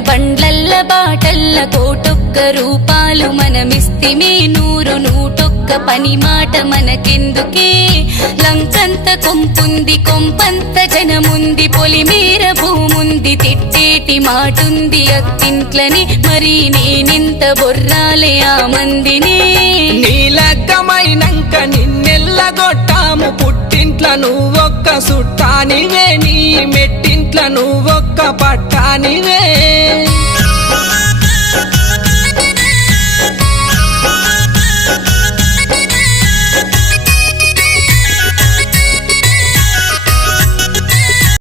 బండ్లల్ల బాటల్ల కోటొక్క రూపాలు మనమిస్తిమే నూటొక్క పని మాట మనకెందుకే లంకంత కొంపుంది కొంపంత జనముంది పొలిమేర భూముంది తిట్టేటి మాటుంది అత్తింట్లని మరి నేనెంత బొర్రాలే ఆ మందిని నీలగ్గమైనంక నిన్నెల్లగొట్టాము పుట్టింట్ల నువ్వొక్క సుట్టానివే నీ మెట్టింట్ల నువ్వొక్క పట్టానివే